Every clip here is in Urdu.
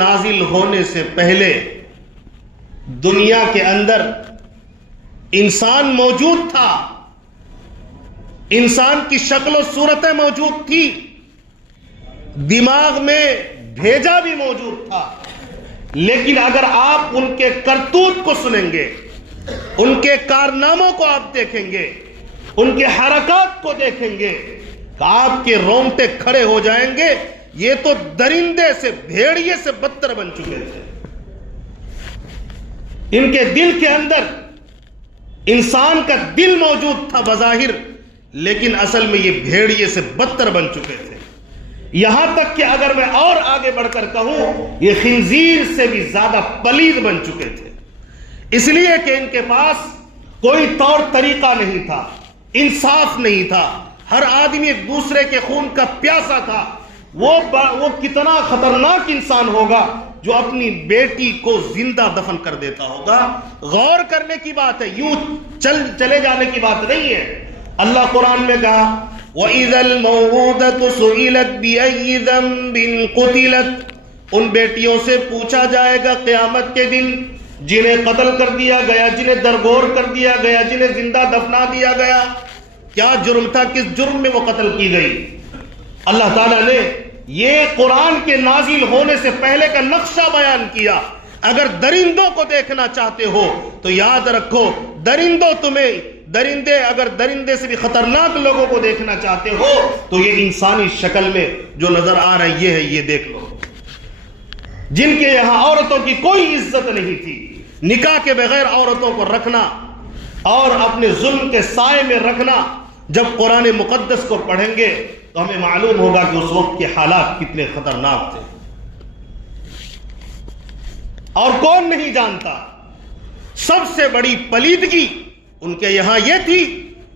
نازل ہونے سے پہلے دنیا کے اندر انسان موجود تھا، انسان کی شکل و صورتیں موجود تھی، دماغ میں بھیجا بھی موجود تھا، لیکن اگر آپ ان کے کرتوت کو سنیں گے، ان کے کارناموں کو آپ دیکھیں گے، ان کے حرکات کو دیکھیں گے تو آپ کے رونگٹے کھڑے ہو جائیں گے. یہ تو درندے سے، بھیڑیے سے بدتر بن چکے تھے. ان کے دل کے اندر انسان کا دل موجود تھا بظاہر، لیکن اصل میں یہ بھیڑیے سے بدتر بن چکے تھے. یہاں تک کہ اگر میں اور آگے بڑھ کر کہوں، یہ خنزیر سے بھی زیادہ پلید بن چکے تھے. اس لیے کہ ان کے پاس کوئی طور طریقہ نہیں تھا، انصاف نہیں تھا. ہر آدمی ایک دوسرے کے خون کا پیاسا تھا. وہ کتنا خطرناک انسان ہوگا جو اپنی بیٹی کو زندہ دفن کر دیتا ہوگا. غور کرنے کی بات ہے، یوں چلے جانے کی بات نہیں ہے. اللہ قرآن میں کہا وَإِذَا الْمَوْءُودَةُ سُئِلَتْ بِأَيِّ ذَنبٍ قُتِلَتْ، ان بیٹیوں سے پوچھا جائے گا قیامت کے دن جنہیں قتل کر دیا گیا، جنہیں درگور کر دیا گیا، جنہیں زندہ دفنا دیا گیا، کیا جرم تھا، کس جرم میں وہ قتل کی گئی. اللہ تعالیٰ نے یہ قرآن کے نازل ہونے سے پہلے کا نقشہ بیان کیا. اگر درندوں کو دیکھنا چاہتے ہو تو یاد رکھو، اگر درندے سے بھی خطرناک لوگوں کو دیکھنا چاہتے ہو تو یہ انسانی شکل میں جو نظر آ رہا ہے یہ دیکھ لو. جن کے یہاں عورتوں کی کوئی عزت نہیں تھی، نکاح کے بغیر عورتوں کو رکھنا اور اپنے ظلم کے سائے میں رکھنا. جب قرآن مقدس کو پڑھیں گے تو ہمیں معلوم ہوگا کہ اس وقت کے حالات کتنے خطرناک تھے. اور کون نہیں جانتا، سب سے بڑی پلیدگی ان کے یہاں یہ تھی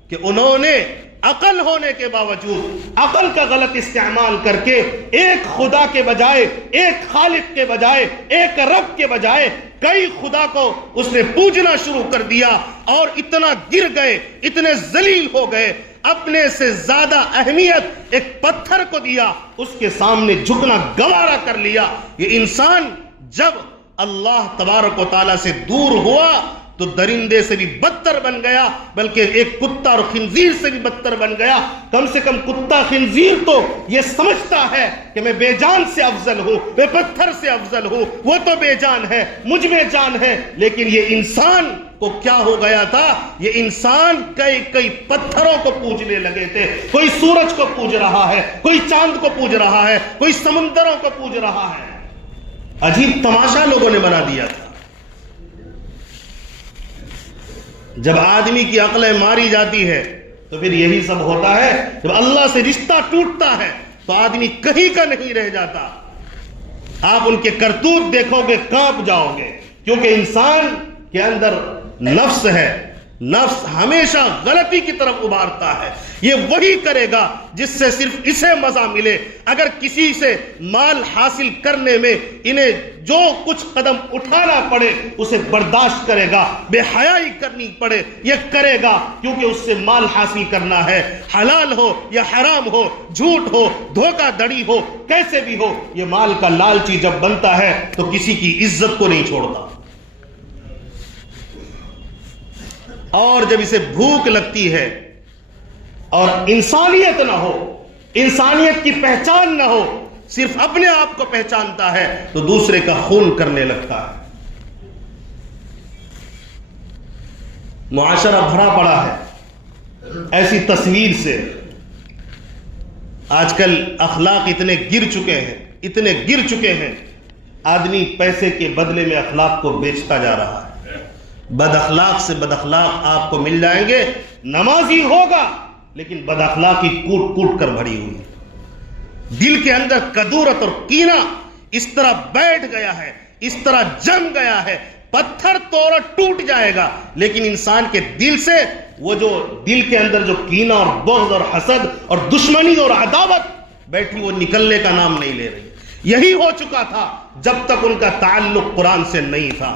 کہ انہوں نے عقل ہونے کے باوجود عقل کا غلط استعمال کر کے ایک خدا کے بجائے، ایک خالق کے بجائے، ایک رب کے بجائے کئی خدا کو اس نے پوجنا شروع کر دیا اور اتنا گر گئے، اتنے ذلیل ہو گئے، اپنے سے زیادہ اہمیت ایک پتھر کو دیا، اس کے سامنے جھکنا گوارا کر لیا. یہ انسان جب اللہ تبارک و تعالیٰ سے دور ہوا تو درندے سے بھی بدتر بن گیا، بلکہ ایک کتا اور خنزیر سے بھی بدتر بن گیا. کم سے کم کتا خنزیر تو یہ سمجھتا ہے کہ میں بے جان سے افضل ہوں، میں پتھر سے افضل ہوں، وہ تو بے جان ہے، مجھ میں جان ہے. لیکن یہ انسان کو کیا ہو گیا تھا، یہ انسان کئی پتھروں کو پوجنے لگے تھے. کوئی سورج کو پوج رہا ہے، کوئی چاند کو پوج رہا ہے، کوئی سمندروں کو پوج رہا ہے. عجیب تماشا لوگوں نے بنا دیا تھا. جب آدمی کی عقلیں ماری جاتی ہے تو پھر یہی سب ہوتا ہے. جب اللہ سے رشتہ ٹوٹتا ہے تو آدمی کہیں کا نہیں رہ جاتا. آپ ان کے کرتوت دیکھو گے کانپ جاؤ گے، کیونکہ انسان کے اندر نفس ہے، نفس ہمیشہ غلطی کی طرف ابھارتا ہے. یہ وہی کرے گا جس سے صرف اسے مزہ ملے. اگر کسی سے مال حاصل کرنے میں انہیں جو کچھ قدم اٹھانا پڑے اسے برداشت کرے گا، بے حیائی کرنی پڑے یہ کرے گا، کیونکہ اس سے مال حاصل کرنا ہے. حلال ہو یا حرام ہو، جھوٹ ہو، دھوکہ دھڑی ہو، کیسے بھی ہو، یہ مال کا لالچی جب بنتا ہے تو کسی کی عزت کو نہیں چھوڑتا. اور جب اسے بھوک لگتی ہے اور انسانیت نہ ہو، انسانیت کی پہچان نہ ہو، صرف اپنے آپ کو پہچانتا ہے تو دوسرے کا خون کرنے لگتا ہے. معاشرہ بھرا پڑا ہے ایسی تصویر سے. آج کل اخلاق اتنے گر چکے ہیں، آدمی پیسے کے بدلے میں اخلاق کو بیچتا جا رہا ہے. بد اخلاق سے بد اخلاق آپ کو مل جائیں گے. نمازی ہوگا لیکن بد اخلاقی کوٹ کوٹ کر بھری ہوئی. دل کے اندر کدورت اور کینہ اس طرح بیٹھ گیا ہے، اس طرح جم گیا ہے، پتھر توڑا ٹوٹ جائے گا، لیکن انسان کے دل سے وہ جو دل کے اندر جو کینہ اور بغض اور حسد اور دشمنی اور عداوت بیٹھی وہ نکلنے کا نام نہیں لے رہی. یہی ہو چکا تھا جب تک ان کا تعلق قرآن سے نہیں تھا.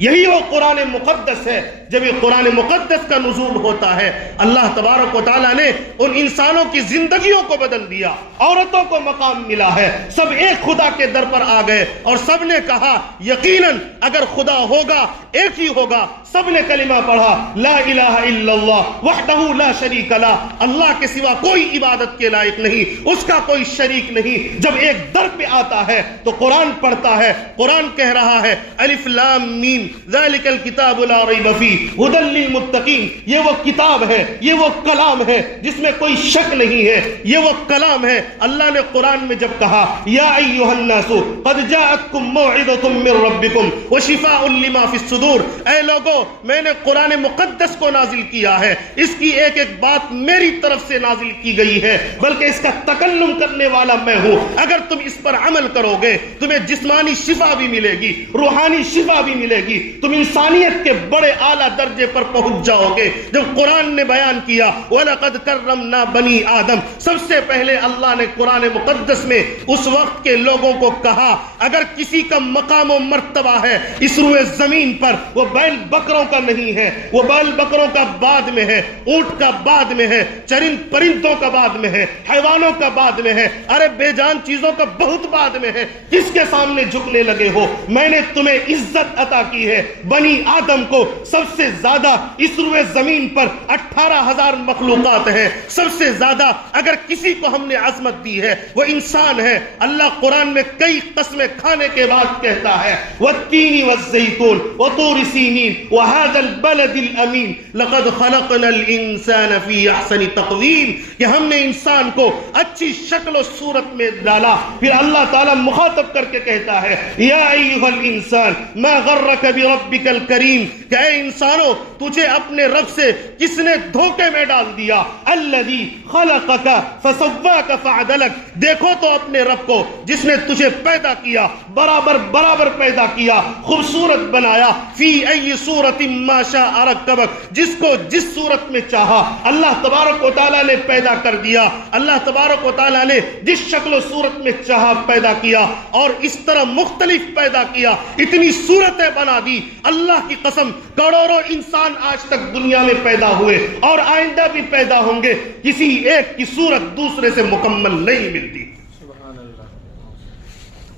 یہی وہ قرآن مقدس ہے. جب یہ قرآن مقدس کا نزول ہوتا ہے اللہ تبارک و تعالیٰ نے ان انسانوں کی زندگیوں کو بدل دیا, عورتوں کو مقام ملا ہے, سب ایک خدا کے در پر آ گئے اور سب نے کہا یقیناً اگر خدا ہوگا ایک ہی ہوگا. سب نے کلمہ پڑھا لا الہ الا اللہ وحدہ لا شریک لہ, اللہ کے سوا کوئی عبادت کے لائق نہیں, اس کا کوئی شریک نہیں. جب ایک در پہ آتا ہے تو قرآن پڑھتا ہے, قرآن کہہ رہا ہے الف لام میم ذالک الکتاب لا ریب فیہ ھدی للمتقین, یہ وہ کتاب ہے, یہ وہ کلام ہے جس میں کوئی شک نہیں ہے, یہ وہ کلام ہے. اللہ نے قرآن میں جب کہا یا ایھا الناس قد جاءتکم موعظۃ من ربکم وشفاء لما فی الصدور, اے لوگو میں نے قرآن مقدس کو نازل کیا ہے, اس کی ایک ایک بات میری طرف سے نازل کی گئی ہے, بلکہ اس کا تکلم کرنے والا میں ہوں. اگر تم اس پر عمل کرو گے تمہیں جسمانی شفا بھی ملے گی, روحانی شفا بھی ملے گی, تم انسانیت کے بڑے اعلیٰ درجے پر پہنچ جاؤ گے. جب قرآن نے بیان کیا وَلَقَدْ كَرَّمْنَا بَنِي آدم, سب سے پہلے اللہ نے قرآن مقدس میں اس وقت کے لوگوں کو کہا اگر کسی کا مقام و مرتبہ ہے اس روئے زمین پر وہ بیل بکروں کا نہیں ہے, وہ بیل بکروں کا بعد میں ہے, اونٹ کا بعد میں ہے, چرند پرندوں کا بعد میں ہے, حیوانوں کا بعد میں ہے, ارے بے جان چیزوں کا بہت بعد میں ہے. کس کے سامنے جھکنے لگے ہو؟ میں نے تمہیں عزت عطا کی ہے. بنی آدم کو سب سے زیادہ اس روئے زمین پر 18,000 مخلوقات ہیں, سب سے زیادہ اگر کسی کو ہم نے عظمت دی ہے وہ انسان ہے. اللہ قرآن میں کئی قسمیں کھانے کے بعد کہتا ہے والتین والزیتون وطور سینین وهذا البلد الامین لقد خلقنا الانسان فی احسن تقویم, کہ ہم نے انسان کو اچھی شکل و صورت میں ڈالا. پھر اللہ تعالیٰ مخاطب کر کے کہتا ہے یا ایھا الانسان ما غرک بربک الکریم, کہ اے انسانوں تجھے اپنے رب سے کس نے دھوکے میں ڈال دیا. الذی خلقک فسواک فعدلک, دیکھو تو اپنے رب کو جس نے تجھے پیدا کیا, برابر برابر پیدا کیا, خوبصورت بنایا. فی ای صورت ما شاء رکبک, جس کو جس صورت میں چاہا اللہ تبارک و تعالیٰ نے پیدا کر دیا. اللہ تبارک و تعالیٰ نے جس شکل و صورت میں چاہا پیدا کیا اور اس طرح مختلف پیدا کیا, اتنی صورتیں بنا دی. اللہ کی قسم کروڑوں انسان آج تک دنیا میں پیدا ہوئے اور آئندہ بھی پیدا ہوں گے, کسی ایک کی صورت دوسرے سے مکمل نہیں ملتی.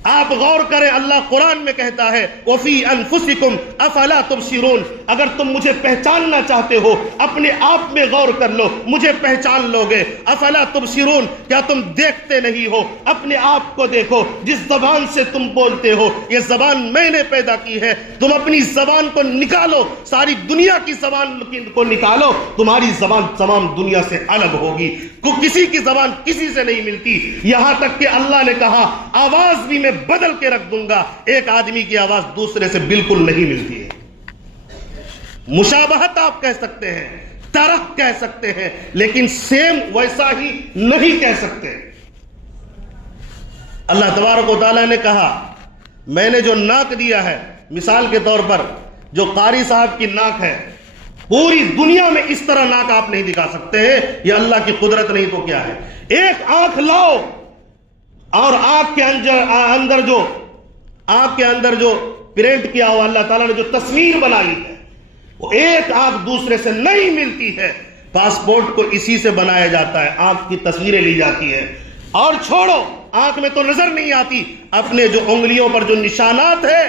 آپ غور کریں, اللہ قرآن میں کہتا ہے وَفِي أَنفُسِكُمْ أَفَلَا تُبْصِرُونَ, اگر تم مجھے پہچاننا چاہتے ہو اپنے آپ میں غور کر لو, مجھے پہچان لو گے. افلا تبصرون, کیا تم دیکھتے نہیں ہو؟ اپنے آپ کو دیکھو. جس زبان سے تم بولتے ہو یہ زبان میں نے پیدا کی ہے. تم اپنی زبان کو نکالو, ساری دنیا کی زبان کو نکالو, تمہاری زبان تمام دنیا سے الگ ہوگی. کسی کی زبان کسی سے نہیں ملتی. یہاں تک کہ اللہ نے کہا آواز بھی میں بدل کے رکھ دوں گا, ایک آدمی کی آواز دوسرے سے بالکل نہیں ملتی ہے. مشابہت آپ کہہ سکتے ہیں, طرح کہہ سکتے ہیں, لیکن سیم ویسا ہی نہیں کہہ سکتے. اللہ تبارک و تعالیٰ نے کہا میں نے جو ناک دیا ہے, مثال کے طور پر جو قاری صاحب کی ناک ہے, پوری دنیا میں اس طرح ناک آپ نہیں دکھا سکتے ہیں. یہ اللہ کی قدرت نہیں تو کیا ہے. ایک آنکھ لاؤ اور آنکھ کے اندر جو پرنٹ کیا ہوا اللہ تعالیٰ نے جو تصویر بنائی ہے وہ ایک آنکھ دوسرے سے نہیں ملتی ہے. پاسپورٹ کو اسی سے بنایا جاتا ہے, آنکھ کی تصویریں لی جاتی ہیں. اور چھوڑو, آنکھ میں تو نظر نہیں آتی, اپنے جو انگلیوں پر جو نشانات ہیں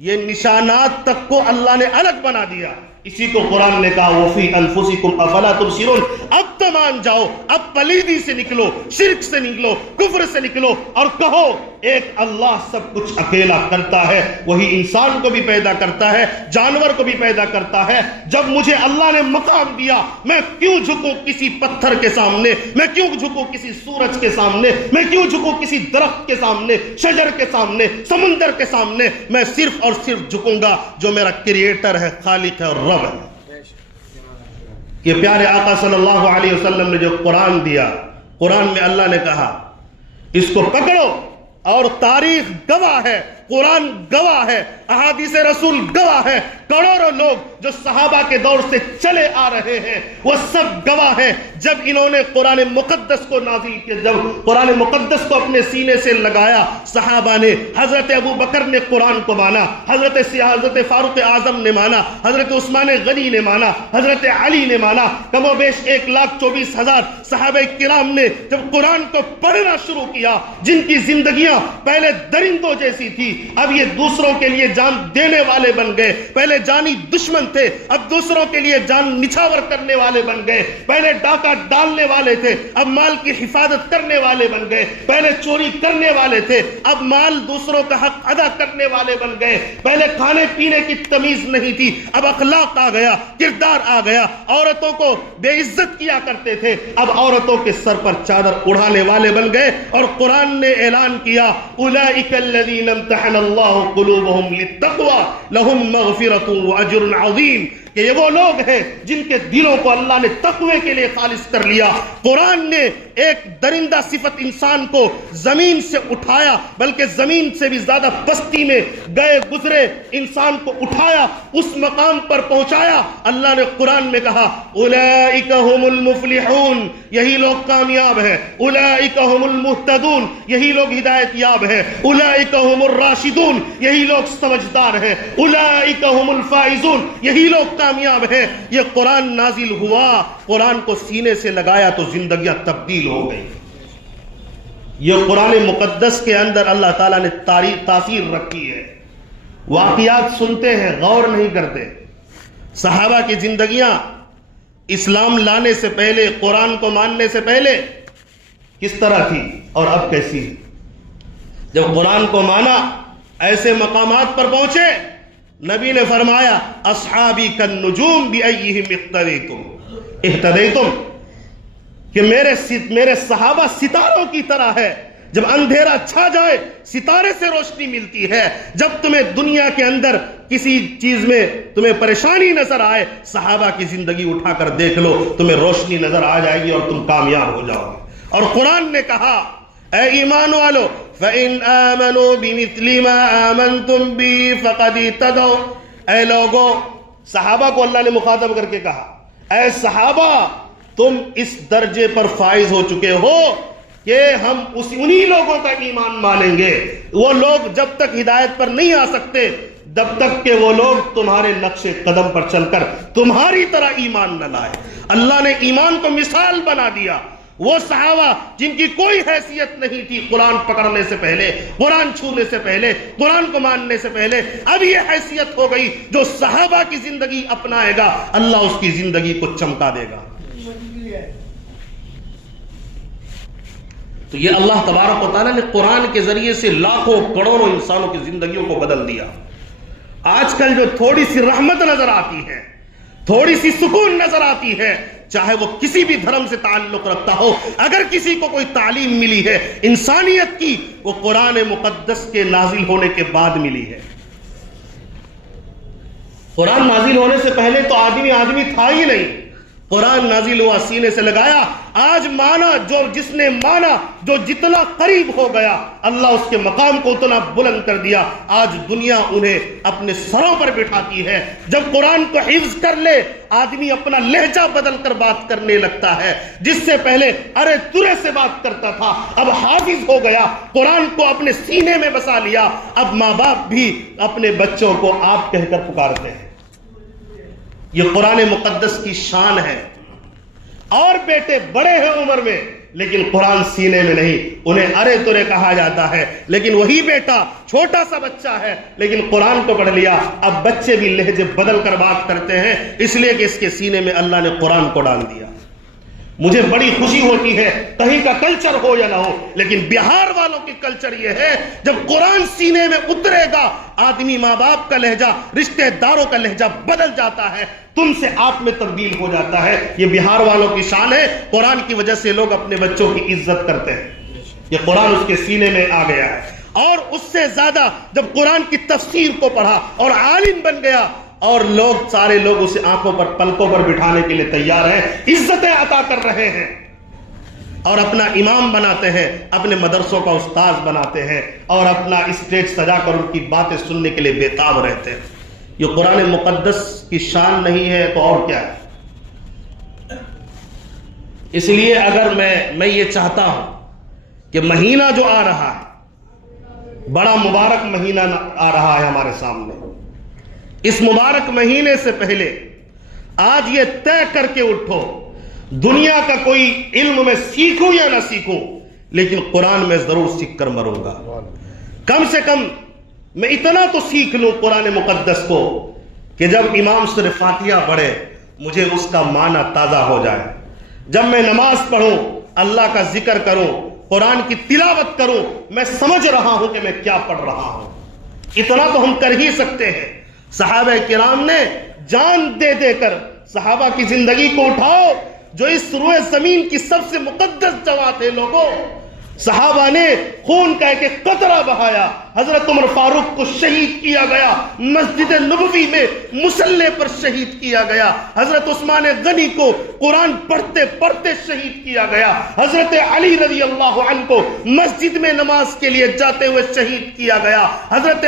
یہ نشانات تک کو اللہ نے الگ بنا دیا. اسی کو قرآن نے کہا وفی انفسکم افلا تبصرون. اب تو مان جاؤ, اب پلیدی سے نکلو, شرک سے نکلو, کفر سے نکلو اور کہو ایک اللہ سب کچھ اکیلا کرتا ہے. وہی انسان کو بھی پیدا کرتا ہے, جانور کو بھی پیدا کرتا ہے. جب مجھے اللہ نے مقام دیا میں کیوں جھکوں کسی پتھر کے سامنے, میں کیوں جھکوں کسی سورج کے سامنے, میں کیوں جھکوں کسی درخت کے سامنے, شجر کے سامنے, سمندر کے سامنے. میں صرف اور صرف جھکوں گا جو میرا کریٹر ہے, خالق ہے اور رب ہے. یہ پیارے آقا صلی اللہ علیہ وسلم نے جو قرآن دیا, قرآن میں اللہ نے کہا اس کو پکڑو, اور تاریخ گواہ ہے قرآن گواہ ہے، احادیث رسول گواہ ہے، کروڑوں لوگ جو صحابہ کے دور سے چلے آ رہے ہیں وہ سب گواہ ہیں۔ جب انہوں نے قرآن مقدس کو نازل کیا، جب قرآن مقدس کو اپنے سینے سے لگایا، صحابہ نے، حضرت ابو بکر نے قرآن کو مانا، حضرت فاروق اعظم نے مانا، حضرت عثمان غنی نے مانا، حضرت علی نے مانا، کم و بیش 1,24,000 صحابہ کرام نے جب قرآن کو پڑھنا شروع کیا، جن کی زندگیاں پہلے درندوں جیسی تھی، اب یہ دوسروں کے لیے جان دینے والے بن گئے۔ پہلے جانی دشمن تھے، اب دوسروں کے لیے جان نچھاور کرنے والے بن گئے۔ پہلے ڈاکہ ڈالنے والے تھے، اب مال کی حفاظت کرنے والے بن گئے۔ پہلے چوری کرنے والے تھے، اب مال دوسروں کا حق ادا کرنے والے بن گئے۔ پہلے کھانے پینے کی تمیز نہیں تھی، اب اخلاق آ گیا، کردار آ گیا۔ عورتوں کو بے عزت کیا کرتے تھے، اب عورتوں کے سر پر چادر اڑانے والے بن گئے۔ اور قرآن نے اعلان کیا، اولئک الذین امتحن اللہ قلوبہم للتقوی لہم مغفرۃ واجر عظیم، کہ یہ وہ لوگ ہیں جن کے دلوں کو اللہ نے تقوی کے لیے خالص کر لیا۔ قرآن نے ایک درندہ صفت انسان کو زمین سے اٹھایا، بلکہ زمین سے بھی زیادہ پستی میں گئے گزرے انسان کو اٹھایا، اس مقام پر پہنچایا۔ اللہ نے قرآن میں کہا، اولئک هم المفلحون، یہی لوگ کامیاب ہیں، اولئک هم المہتدون، یہی لوگ ہدایت یاب ہیں، اولئک هم الراشدون، یہی لوگ سمجھدار ہیں، اولئک هم الفائزون، یہی لوگ کامیاب ہے۔ یہ قرآن نازل ہوا، قرآن کو سینے سے لگایا تو زندگیاں تبدیل ہو گئی۔ یہ قرآن مقدس کے اندر اللہ تعالیٰ نے تاثیر رکھی ہے۔ واقعات سنتے ہیں، غور نہیں کرتے۔ صحابہ کی زندگیاں اسلام لانے سے پہلے، قرآن کو ماننے سے پہلے کس طرح تھی اور اب کیسی ہے؟ جب قرآن کو مانا، ایسے مقامات پر پہنچے، نبی نے فرمایا، اصحابی کالنجوم بأیہم اہتدیتم، کہ میرے صحابہ ستاروں کی طرح ہے۔ جب اندھیرا چھا جائے ستارے سے روشنی ملتی ہے۔ جب تمہیں دنیا کے اندر کسی چیز میں تمہیں پریشانی نظر آئے، صحابہ کی زندگی اٹھا کر دیکھ لو، تمہیں روشنی نظر آ جائے گی اور تم کامیاب ہو جاؤ گے۔ اور قرآن نے کہا، اے ایمان والو، فَإِنْ آمَنُوا بِمِثْلِ مَا آمَنْتُمْ بِهِ فَقَدِ اهْتَدَوْا، اے لوگو، صحابہ کو اللہ نے مخاطب کر کے کہا، اے صحابہ، تم اس درجے پر فائز ہو چکے ہو کہ ہم انہی لوگوں کا ایمان مانیں گے۔ وہ لوگ جب تک ہدایت پر نہیں آ سکتے، جب تک کہ وہ لوگ تمہارے نقش قدم پر چل کر تمہاری طرح ایمان نہ لائے۔ اللہ نے ایمان کو مثال بنا دیا۔ وہ صحابہ جن کی کوئی حیثیت نہیں تھی قرآن پکڑنے سے پہلے، قرآن چھونے سے پہلے، قرآن کو ماننے سے پہلے، اب یہ حیثیت ہو گئی۔ جو صحابہ کی زندگی اپنائے گا، اللہ اس کی زندگی کو چمکا دے گا۔ تو یہ اللہ تبارک و تعالیٰ نے قرآن کے ذریعے سے لاکھوں کروڑوں انسانوں کی زندگیوں کو بدل دیا۔ آج کل جو تھوڑی سی رحمت نظر آتی ہے، تھوڑی سی سکون نظر آتی ہے، چاہے وہ کسی بھی دھرم سے تعلق رکھتا ہو، اگر کسی کو کوئی تعلیم ملی ہے انسانیت کی، وہ قرآن مقدس کے نازل ہونے کے بعد ملی ہے۔ قرآن نازل ہونے سے پہلے تو آدمی تھا ہی نہیں۔ قرآن نازل ہوا، سینے سے لگایا، آج مانا، جس نے مانا، جو جتنا قریب ہو گیا، اللہ اس کے مقام کو اتنا بلند کر دیا۔ آج دنیا انہیں اپنے سروں پر بٹھاتی ہے۔ جب قرآن کو حفظ کر لے، آدمی اپنا لہجہ بدل کر بات کرنے لگتا ہے۔ جس سے پہلے ارے ترے سے بات کرتا تھا، اب حافظ ہو گیا، قرآن کو اپنے سینے میں بسا لیا۔ اب ماں باپ بھی اپنے بچوں کو آپ کہہ کر پکارتے ہیں۔ یہ قرآن مقدس کی شان ہے۔ اور بیٹے بڑے ہیں عمر میں، لیکن قرآن سینے میں نہیں، انہیں ارے ترے کہا جاتا ہے، لیکن وہی بیٹا چھوٹا سا بچہ ہے لیکن قرآن کو پڑھ لیا۔ اب بچے بھی لہجے بدل کر بات کرتے ہیں، اس لیے کہ اس کے سینے میں اللہ نے قرآن کو ڈال دیا۔ مجھے بڑی خوشی ہوتی ہے، کہیں کا کلچر ہو یا نہ ہو، لیکن بہار والوں کی کلچر یہ ہے، جب قرآن سینے میں اترے گا، آدمی ماں باپ کا لہجہ، رشتہ داروں کا لہجہ بدل جاتا ہے، تم سے آپ میں تبدیل ہو جاتا ہے۔ یہ بہار والوں کی شان ہے۔ قرآن کی وجہ سے لوگ اپنے بچوں کی عزت کرتے ہیں۔ یہ قرآن اس کے سینے میں آ گیا ہے۔ اور اس سے زیادہ جب قرآن کی تفسیر کو پڑھا اور عالم بن گیا، اور سارے لوگ اسے آنکھوں پر، پلکوں پر بٹھانے کے لیے تیار ہیں، عزتیں عطا کر رہے ہیں۔ اور اپنا امام بناتے ہیں، اپنے مدرسوں کا استاذ بناتے ہیں اور اپنا اسٹیج سجا کر ان کی باتیں سننے کے لیے بےتاب رہتے ہیں۔ یہ قرآن مقدس کی شان نہیں ہے تو اور کیا ہے؟ اس لیے اگر میں یہ چاہتا ہوں کہ مہینہ جو آ رہا ہے، بڑا مبارک مہینہ آ رہا ہے ہمارے سامنے، اس مبارک مہینے سے پہلے آج یہ طے کر کے اٹھو، دنیا کا کوئی علم میں سیکھوں یا نہ سیکھوں لیکن قرآن میں ضرور سیکھ کر مروں گا۔ کم سے کم میں اتنا تو سیکھ لوں قرآن مقدس کو کہ جب امام سورہ فاتحہ پڑھے مجھے اس کا معنی تازہ ہو جائے، جب میں نماز پڑھوں، اللہ کا ذکر کروں، قرآن کی تلاوت کروں، میں سمجھ رہا ہوں کہ میں کیا پڑھ رہا ہوں۔ اتنا تو ہم کر ہی سکتے ہیں۔ صحابہ کرام نے جان دے دے کر صحابہ کی زندگی کو اٹھاؤ، جو اس روئے زمین کی سب سے مقدس جگہ تھے لوگوں، صحابہ نے خون کا ایک ایک قطرہ بہایا۔ حضرت عمر فاروق کو شہید کیا گیا، مسجد نبوی میں مصلی پر شہید کیا گیا۔ حضرت عثمان غنی کو قرآن پڑھتے پڑھتے شہید کیا گیا۔ حضرت علی رضی اللہ عنہ کو مسجد میں نماز کے لیے جاتے ہوئے شہید کیا گیا۔ حضرت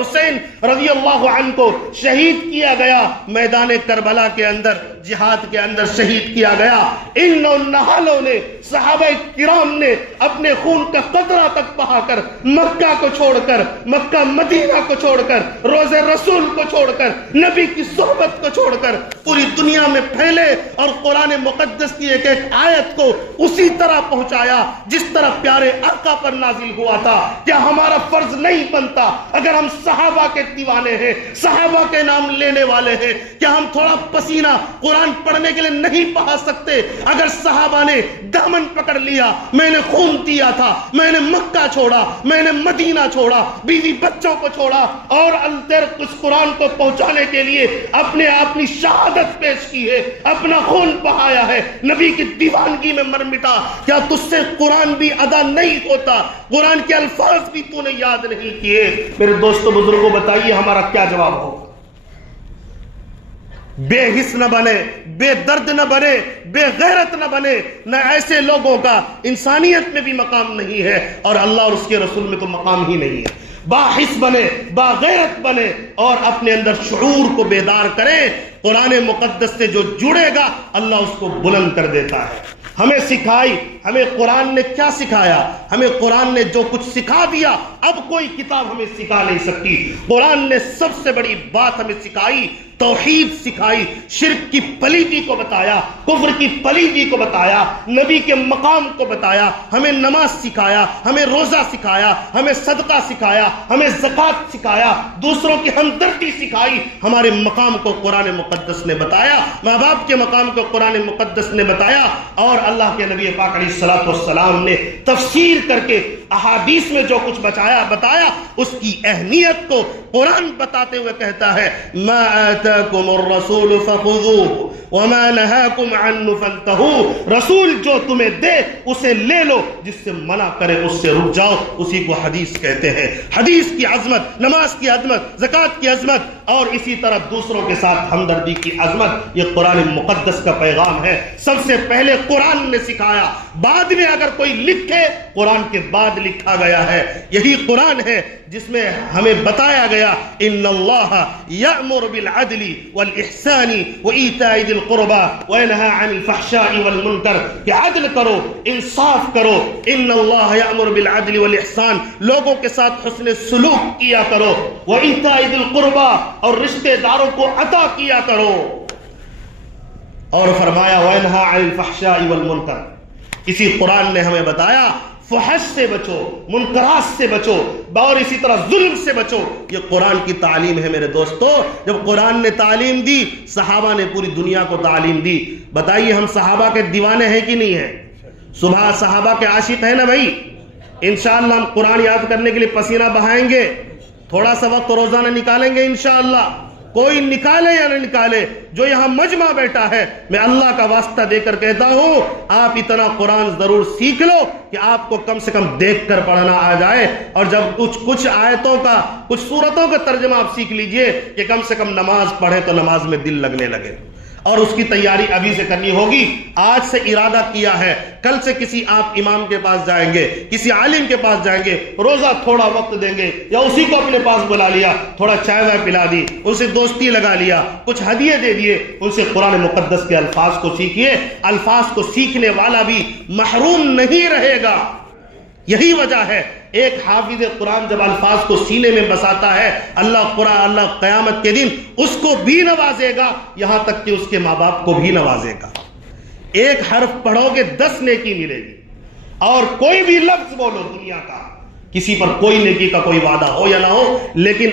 حسین رضی اللہ عنہ کو شہید کیا گیا، میدان کربلا کے اندر، جہاد کے اندر شہید کیا گیا۔ ان نہالوں نے، صحابہ کرام نے اپنے خون کا قطرہ تک بہا کر، مکہ کو چھوڑ کر، مکہ مدینہ کو چھوڑ کر، روزے رسول کو چھوڑ کر، نبی کی صحبت کو چھوڑ کر پوری دنیا میں پھیلے اور قرآن مقدس کی ایک ایک آیت کو اسی طرح پہنچایا جس طرح پیارے آقا پر نازل ہوا تھا۔ کیا ہمارا فرض نہیں بنتا، اگر ہم صحابہ کے دیوانے ہیں، صحابہ کے نام لینے والے ہیں، کیا ہم تھوڑا پسینہ قرآن پڑھنے کے لیے نہیں بہا سکتے؟ اگر صحابہ نے دامن پکڑ لیا، میں نے خون دیا تھا، میں نے مکہ چھوڑا، میں نے مدینہ چھوڑا، بیوی بچوں کو چھوڑا اور اس قرآن کو پہنچانے کے لیے اپنی شہادت پیش کی ہے، اپنا خون بہایا ہے، نبی کی دیوانگی میں مر مٹا، کیا تجھ سے قرآن بھی ادا نہیں ہوتا؟ قرآن کے الفاظ بھی تو نے یاد نہیں کیے؟ میرے دوستو بزرگوں، بتائیے ہمارا کیا جواب ہو؟ بے حس نہ بنے، بے درد نہ بنے، بے غیرت نہ بنے، نہ ایسے لوگوں کا انسانیت میں بھی مقام نہیں ہے اور اللہ اور اس کے رسول میں تو مقام ہی نہیں ہے۔ باحث بنے، باغیرت بنے اور اپنے اندر شعور کو بیدار کریں۔ قرآن مقدس سے جو جڑے گا اللہ اس کو بلند کر دیتا ہے۔ ہمیں سکھائی، ہمیں قرآن نے کیا سکھایا؟ ہمیں قرآن نے جو کچھ سکھا دیا اب کوئی کتاب ہمیں سکھا نہیں سکتی۔ قرآن نے سب سے بڑی بات ہمیں سکھائی، توحید سکھائی، شرک کی پلیدی کو بتایا، کفر کی پلیدی کو بتایا، نبی کے مقام کو بتایا، ہمیں نماز سکھایا، ہمیں روزہ سکھایا، ہمیں صدقہ سکھایا، ہمیں زکوٰۃ سکھایا، دوسروں کی ہمدردی سکھائی۔ ہمارے مقام کو قرآن مقدس نے بتایا، ماں باپ کے مقام کو قرآن مقدس نے بتایا، اور اللہ کے نبی پاک علیہ الصلوۃ والسلام نے تفسیر کر کے احادیث میں جو کچھ بتایا اس کی اہمیت کو قرآن بتاتے ہوئے کہتا ہے، ما آتاکم الرسول فخذوه وما نهاکم عنہ فانتہوا۔ رسول جو تمہیں دے اسے لے لو، جس سے منع کرے اس سے رک جاؤ، اسی کو حدیث کہتے ہیں۔ حدیث کی عظمت، نماز کی عظمت، زکوٰۃ کی عظمت اور اسی طرح دوسروں کے ساتھ ہمدردی کی عظمت، یہ قرآن مقدس کا پیغام ہے۔ سب سے پہلے قرآن نے سکھایا، بعد میں اگر کوئی لکھے قرآن کے بعد لکھا گیا ہے۔ یہی قرآن ہے جس میں ہمیں بتایا گیا، ان اللہ یأمر بالعدل والاحسان وایتاء ذی القربى وینہی عن الفحشاء والمنکر، کہ عدل کرو، انصاف کرو۔ ان اللہ یأمر بالعدل والاحسان، لوگوں کے ساتھ حسن سلوک کیا کرو، وایتاء ذی القربى، اور رشتہ داروں کو عطا کیا کرو، اور فرمایا وینہی عن الفحشاء والمنکر۔ اسی قرآن نے ہمیں بتایا فحش سے بچو، منکرات سے بچو، اور اسی طرح ظلم سے بچو۔ یہ قرآن کی تعلیم ہے میرے دوستو۔ جب قرآن نے تعلیم دی، صحابہ نے پوری دنیا کو تعلیم دی۔ بتائیے ہم صحابہ کے دیوانے ہیں کہ نہیں ہیں؟ صبح صحابہ کے عاشق ہیں نا بھائی؟ انشاءاللہ ہم قرآن یاد کرنے کے لیے پسینہ بہائیں گے، تھوڑا سا وقت روزانہ نکالیں گے انشاءاللہ۔ کوئی نکالے یا نہ نکالے، جو یہاں مجمع بیٹھا ہے، میں اللہ کا واسطہ دے کر کہتا ہوں، آپ اتنا قرآن ضرور سیکھ لو کہ آپ کو کم سے کم دیکھ کر پڑھنا آ جائے، اور جب کچھ آیتوں کا، کچھ سورتوں کا ترجمہ آپ سیکھ لیجئے کہ کم سے کم نماز پڑھیں تو نماز میں دل لگنے لگے۔ اور اس کی تیاری ابھی سے کرنی ہوگی. آج سے ارادہ کیا ہے, کل سے کسی آپ امام کے پاس جائیں گے, کسی عالم کے پاس جائیں گے, روزہ تھوڑا وقت دیں گے, یا اسی کو اپنے پاس بلا لیا, تھوڑا چائے وائے پلا دی, ان سے دوستی لگا لیا, کچھ ہدیے دے دیے, ان سے قرآن مقدس کے الفاظ کو سیکھیے. الفاظ کو سیکھنے والا بھی محروم نہیں رہے گا. یہی وجہ ہے ایک حافظ قرآن جب الفاظ کو سینے میں بساتا ہے, اللہ قیامت کے دن اس کو بھی نوازے گا, یہاں تک کہ اس کے ماں باپ کو بھی نوازے گا. ایک حرف پڑھو گے 10 نیکی ملے گی, اور کوئی بھی لفظ بولو دنیا کا, کسی پر کوئی نیکی کا کوئی وعدہ ہو یا نہ ہو, لیکن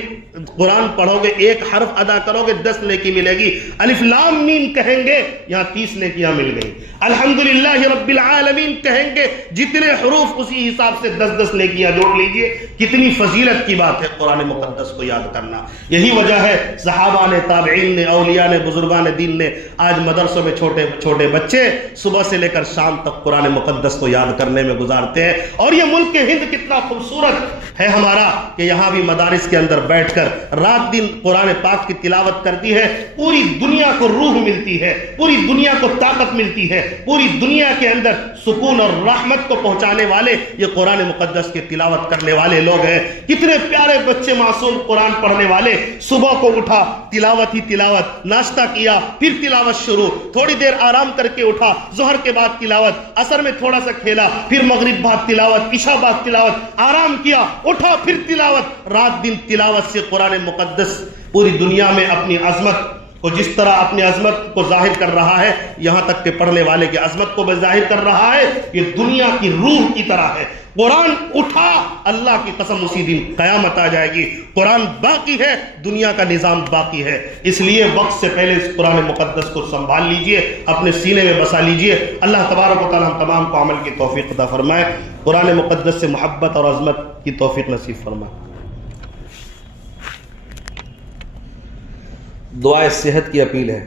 قرآن پڑھو گے, ایک حرف ادا کرو گے 10 نیکی ملے گی. الف لام میم کہیں گے, یہاں 30 نیکیاں مل گئی. الحمدللہ رب العالمین کہیں گے, جتنے حروف اسی حساب سے 10 نیکیاں جوڑ لیجئے. کتنی فضیلت کی بات ہے قرآن مقدس کو یاد کرنا. یہی وجہ ہے صحابہ نے, تابعین نے, اولیاء نے, بزرگان دین نے آج مدرسوں میں چھوٹے چھوٹے بچے صبح سے لے کر شام تک قرآن مقدس کو یاد کرنے میں گزارتے ہیں. اور یہ ملک ہند کتنا خوبصورت ہے ہمارا کہ یہاں بھی مدارس کے اندر بیٹھ کر رات دن قرآن پاک کی تلاوت کرتی ہے. پوری دنیا کو روح ملتی ہے, پوری دنیا کو طاقت ملتی ہے, پوری دنیا کے اندر سکون اور رحمت کو پہنچانے والے یہ قرآن مقدس کی تلاوت کرنے والے لوگ ہیں. کتنے پیارے بچے معصوم قرآن پڑھنے والے, صبح کو اٹھا تلاوت ہی تلاوت, ناشتہ کیا پھر تلاوت شروع, تھوڑی دیر آرام کر کے اٹھا, ظہر کے بعد تلاوت, عصر میں تھوڑا سا کھیلا, پھر مغرب بعد تلاوت, عشاء بعد تلاوت, آرام کیا, اٹھا پھر تلاوت. رات دن تلاوت سے قرآن مقدس پوری دنیا میں اپنی عظمت کو, جس طرح اپنی عظمت کو ظاہر کر رہا ہے, یہاں تک کہ پڑھنے والے کی عظمت کو بھی ظاہر کر رہا ہے. یہ دنیا کی روح کی طرح ہے. قرآن اٹھا, اللہ کی قسم اسی دن قیامت آ جائے گی. قرآن باقی ہے, دنیا کا نظام باقی ہے. اس لیے وقت سے پہلے اس قرآن مقدس کو سنبھال لیجئے, اپنے سینے میں بسا لیجئے. اللہ تبارک و تعالی ہم تمام کو عمل کی توفیق عطا فرمائے. قرآن مقدس سے محبت اور عظمت کی توفیق نصیب فرمائے. دعائے صحت کی اپیل ہے.